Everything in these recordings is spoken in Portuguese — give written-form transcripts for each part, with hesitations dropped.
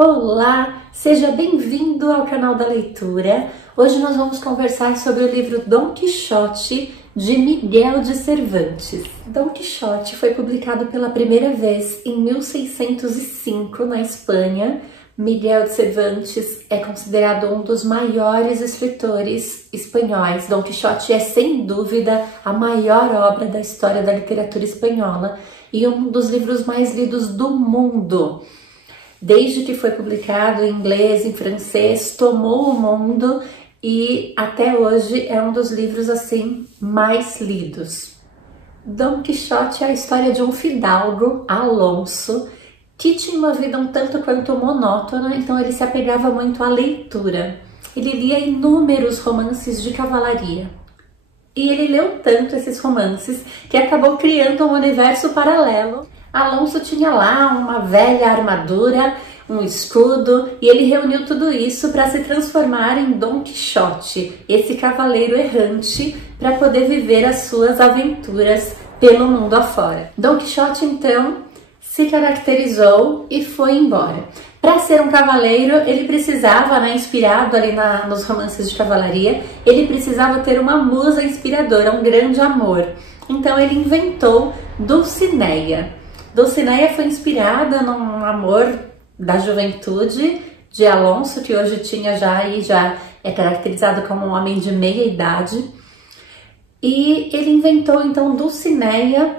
Olá, seja bem-vindo ao canal da leitura. Hoje nós vamos conversar sobre o livro Dom Quixote, de Miguel de Cervantes. Dom Quixote foi publicado pela primeira vez em 1605 na Espanha. Miguel de Cervantes é considerado um dos maiores escritores espanhóis. Dom Quixote é, sem dúvida, a maior obra da história da literatura espanhola e um dos livros mais lidos do mundo. Desde que foi publicado em inglês, em francês, tomou o mundo e até hoje é um dos livros assim mais lidos. Dom Quixote é a história de um fidalgo, Alonso, que tinha uma vida um tanto quanto monótona, então ele se apegava muito à leitura. Ele lia inúmeros romances de cavalaria. E ele leu tanto esses romances que acabou criando um universo paralelo. Alonso tinha lá uma velha armadura, um escudo, e ele reuniu tudo isso para se transformar em Dom Quixote, esse cavaleiro errante, para poder viver as suas aventuras pelo mundo afora. Dom Quixote, então, se caracterizou e foi embora. Para ser um cavaleiro, ele precisava, inspirado ali nos romances de cavalaria, ele precisava ter uma musa inspiradora, um grande amor. Então ele inventou Dulcinea. Dulcinea foi inspirada num amor da juventude de Alonso, que hoje já é caracterizado como um homem de meia idade. E ele inventou então Dulcinea,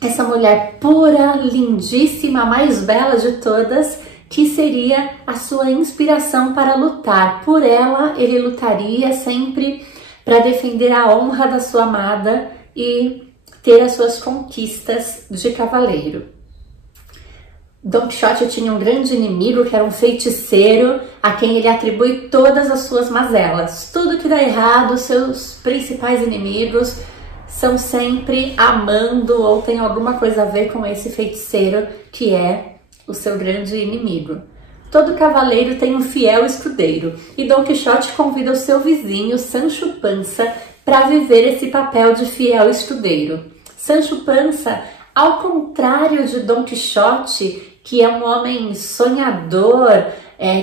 essa mulher pura, lindíssima, a mais bela de todas, que seria a sua inspiração para lutar. Por ela, ele lutaria sempre para defender a honra da sua amada e ter as suas conquistas de cavaleiro. Dom Quixote tinha um grande inimigo, que era um feiticeiro, a quem ele atribui todas as suas mazelas. Tudo que dá errado, seus principais inimigos são sempre amando ou tem alguma coisa a ver com esse feiticeiro que é o seu grande inimigo. Todo cavaleiro tem um fiel escudeiro e Dom Quixote convida o seu vizinho Sancho Panza para viver esse papel de fiel escudeiro. Sancho Panza, ao contrário de Dom Quixote, que é um homem sonhador,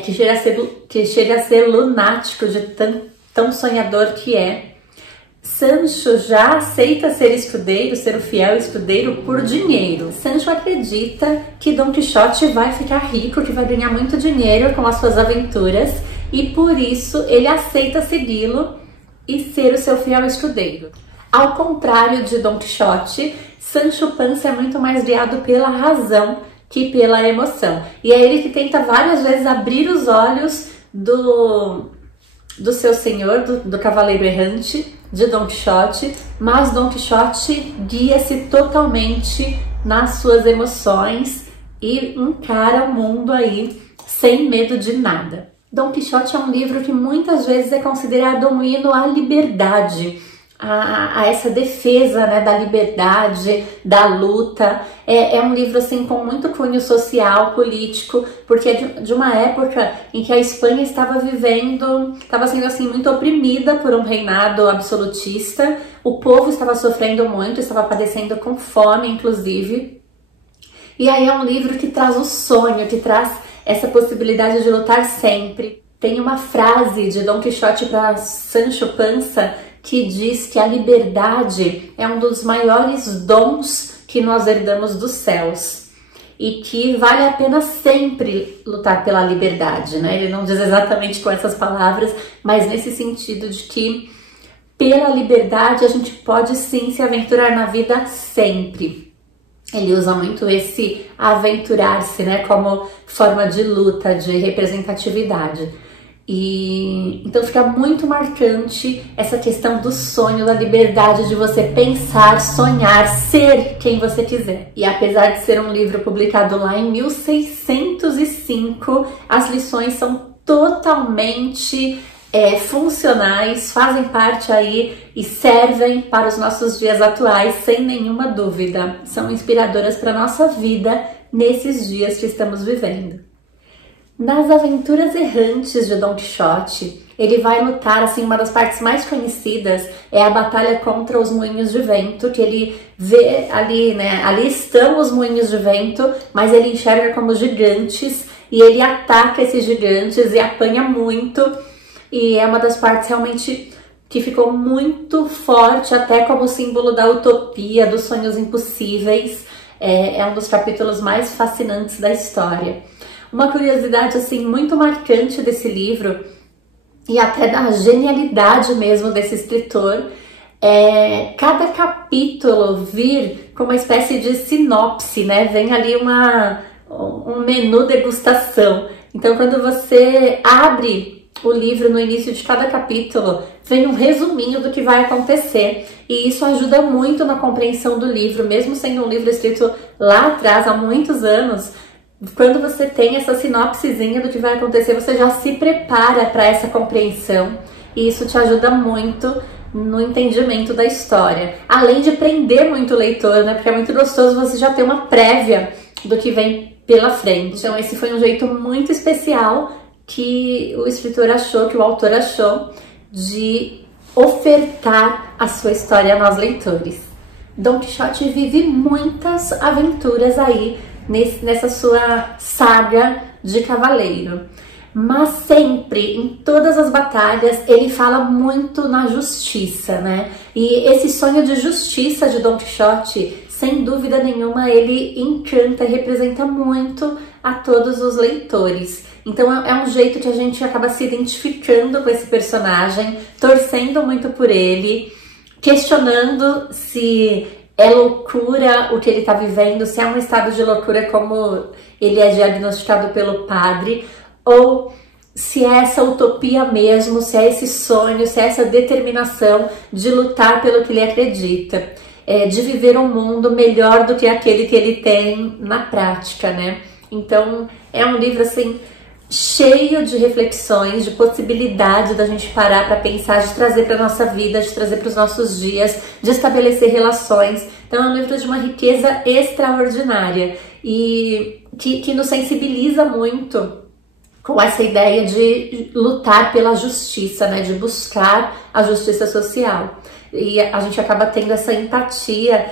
que chega a ser lunático de tão sonhador que é, Sancho já aceita ser escudeiro, ser o fiel escudeiro por dinheiro. Sancho acredita que Dom Quixote vai ficar rico, que vai ganhar muito dinheiro com as suas aventuras e por isso ele aceita segui-lo e ser o seu fiel escudeiro. Ao contrário de Dom Quixote, Sancho Panza é muito mais guiado pela razão que pela emoção. E é ele que tenta várias vezes abrir os olhos do seu senhor, do cavaleiro errante, de Dom Quixote, mas Dom Quixote guia-se totalmente nas suas emoções e encara o mundo aí sem medo de nada. Dom Quixote é um livro que muitas vezes é considerado um hino à liberdade, a essa defesa, da liberdade, da luta. É um livro assim com muito cunho social, político, porque é de uma época em que a Espanha estava sendo assim muito oprimida por um reinado absolutista. O povo estava sofrendo muito, estava padecendo com fome, inclusive. E aí é um livro que traz o sonho, que traz essa possibilidade de lutar sempre. Tem uma frase de Dom Quixote para Sancho Panza que diz que a liberdade é um dos maiores dons que nós herdamos dos céus e que vale a pena sempre lutar pela liberdade, Ele não diz exatamente com essas palavras, mas nesse sentido de que pela liberdade a gente pode sim se aventurar na vida sempre. Ele usa muito esse aventurar-se, como forma de luta, de representatividade. E então fica muito marcante essa questão do sonho, da liberdade de você pensar, sonhar, ser quem você quiser. E apesar de ser um livro publicado lá em 1605, as lições são totalmente funcionais, fazem parte aí e servem para os nossos dias atuais sem nenhuma dúvida. São inspiradoras para a nossa vida nesses dias que estamos vivendo. Nas aventuras errantes de Dom Quixote, ele vai lutar, assim, uma das partes mais conhecidas é a batalha contra os moinhos de vento, que ele vê ali, Ali estão os moinhos de vento, mas ele enxerga como gigantes e ele ataca esses gigantes e apanha muito, e é uma das partes realmente que ficou muito forte, até como símbolo da utopia, dos sonhos impossíveis. É um dos capítulos mais fascinantes da história. Uma curiosidade assim muito marcante desse livro, e até da genialidade mesmo desse escritor, é cada capítulo vir com uma espécie de sinopse, né? Vem ali um menu degustação. Então, quando você abre o livro, no início de cada capítulo, vem um resuminho do que vai acontecer. E isso ajuda muito na compreensão do livro, mesmo sendo um livro escrito lá atrás, há muitos anos. Quando você tem essa sinopsezinha do que vai acontecer, você já se prepara para essa compreensão. E isso te ajuda muito no entendimento da história. Além de prender muito o leitor, né? Porque é muito gostoso você já ter uma prévia do que vem pela frente. Então esse foi um jeito muito especial que o escritor achou, que o autor achou, de ofertar a sua história a nós leitores. Don Quixote vive muitas aventuras aí nessa sua saga de cavaleiro. Mas sempre, em todas as batalhas, ele fala muito na justiça, né? E esse sonho de justiça de Don Quixote, sem dúvida nenhuma, ele encanta e representa muito a todos os leitores. Então é um jeito que a gente acaba se identificando com esse personagem, torcendo muito por ele, questionando se é loucura o que ele está vivendo, se é um estado de loucura como ele é diagnosticado pelo padre, ou se é essa utopia mesmo, se é esse sonho, se é essa determinação de lutar pelo que ele acredita, de viver um mundo melhor do que aquele que ele tem na prática, né? Então é um livro assim cheio de reflexões, de possibilidade da gente parar para pensar, de trazer para nossa vida, de trazer para os nossos dias, de estabelecer relações. Então é um livro de uma riqueza extraordinária e que nos sensibiliza muito com essa ideia de lutar pela justiça, né, de buscar a justiça social. E a gente acaba tendo essa empatia,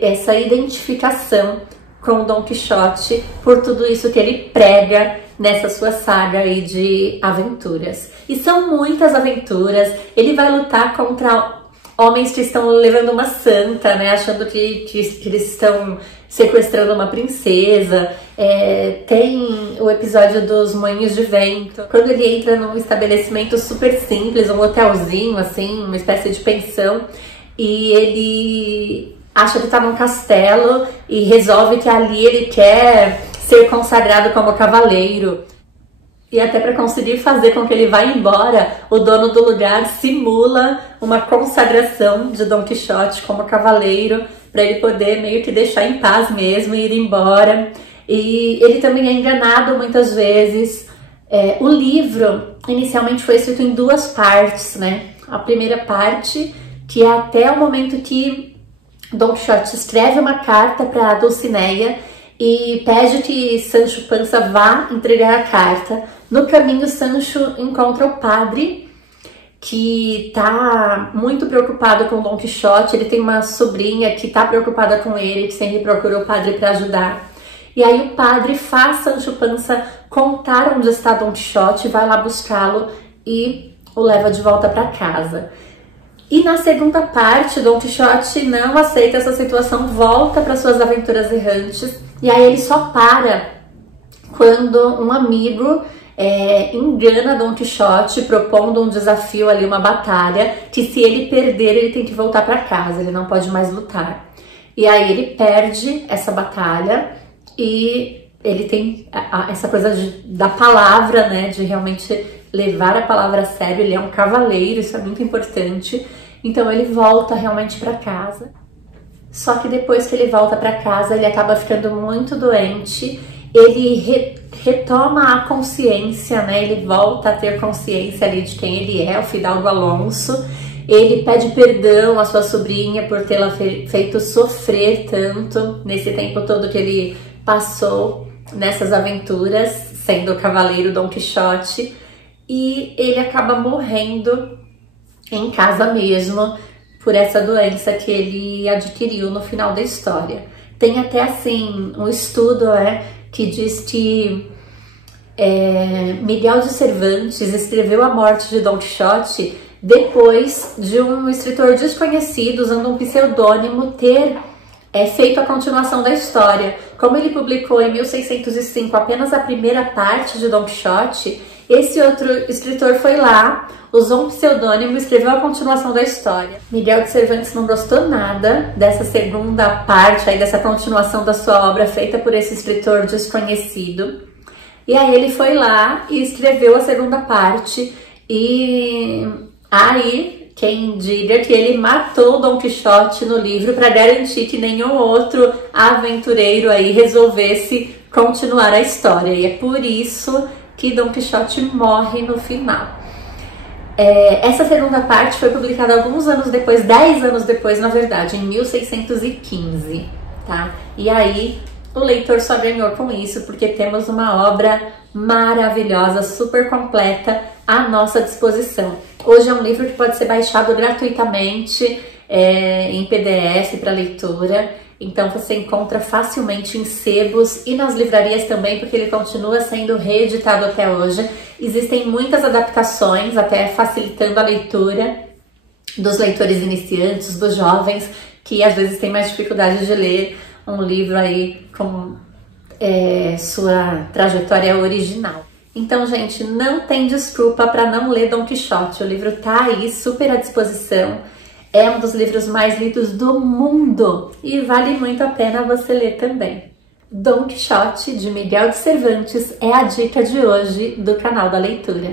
essa identificação com o Don Quixote por tudo isso que ele prega nessa sua saga aí de aventuras. E são muitas aventuras. Ele vai lutar contra homens que estão levando uma santa, né, achando que eles estão sequestrando uma princesa. Tem o episódio dos moinhos de vento, quando ele entra num estabelecimento super simples, um hotelzinho, assim, uma espécie de pensão, e ele acha que tá num castelo e resolve que ali ele quer ser consagrado como cavaleiro. E até para conseguir fazer com que ele vá embora, o dono do lugar simula uma consagração de Don Quixote como cavaleiro, para ele poder meio que deixar em paz mesmo e ir embora. E ele também é enganado muitas vezes. O livro inicialmente foi escrito em duas partes, né? A primeira parte, que é até o momento que Don Quixote escreve uma carta para Dulcinea e pede que Sancho Panza vá entregar a carta. No caminho, Sancho encontra o padre, que tá muito preocupado com Don Quixote. Ele tem uma sobrinha que tá preocupada com ele, que sempre procura o padre para ajudar. E aí o padre faz Sancho Panza contar onde está Don Quixote, vai lá buscá-lo e o leva de volta para casa. E na segunda parte, Don Quixote não aceita essa situação, volta para suas aventuras errantes, e aí ele só para quando um amigo engana Don Quixote, propondo um desafio ali, uma batalha, que se ele perder, ele tem que voltar para casa, ele não pode mais lutar. E aí ele perde essa batalha e ele tem essa coisa da palavra, né, de realmente levar a palavra a sério. Ele é um cavaleiro, isso é muito importante. Então ele volta realmente para casa. Só que depois que ele volta para casa, ele acaba ficando muito doente. Ele retoma a consciência, né? Ele volta a ter consciência ali de quem ele é, o Fidalgo Alonso. Ele pede perdão à sua sobrinha por tê-la feito sofrer tanto nesse tempo todo que ele passou nessas aventuras, sendo o cavaleiro Don Quixote. E ele acaba morrendo em casa mesmo, por essa doença que ele adquiriu no final da história. Tem até assim um estudo que diz que Miguel de Cervantes escreveu A Morte de Don Quixote depois de um escritor desconhecido, usando um pseudônimo, ter feito a continuação da história. Como ele publicou em 1605 apenas a primeira parte de Don Quixote, esse outro escritor foi lá, usou um pseudônimo e escreveu a continuação da história. Miguel de Cervantes não gostou nada dessa segunda parte, aí, dessa continuação da sua obra feita por esse escritor desconhecido. E aí ele foi lá e escreveu a segunda parte, e aí quem diga que ele matou Don Quixote no livro para garantir que nenhum outro aventureiro aí resolvesse continuar a história. E é por isso que Don Quixote morre no final. Essa segunda parte foi publicada alguns anos depois, 10 anos depois, na verdade, em 1615, tá? E aí o leitor só ganhou com isso porque temos uma obra maravilhosa, super completa à nossa disposição. Hoje é um livro que pode ser baixado gratuitamente em PDF para leitura, então você encontra facilmente em sebos e nas livrarias também, porque ele continua sendo reeditado até hoje. Existem muitas adaptações, até facilitando a leitura dos leitores iniciantes, dos jovens, que às vezes têm mais dificuldade de ler um livro aí com sua trajetória original. Então, gente, não tem desculpa para não ler Don Quixote. O livro tá aí super à disposição. É um dos livros mais lidos do mundo e vale muito a pena você ler também. Don Quixote, de Miguel de Cervantes, é a dica de hoje do canal da leitura.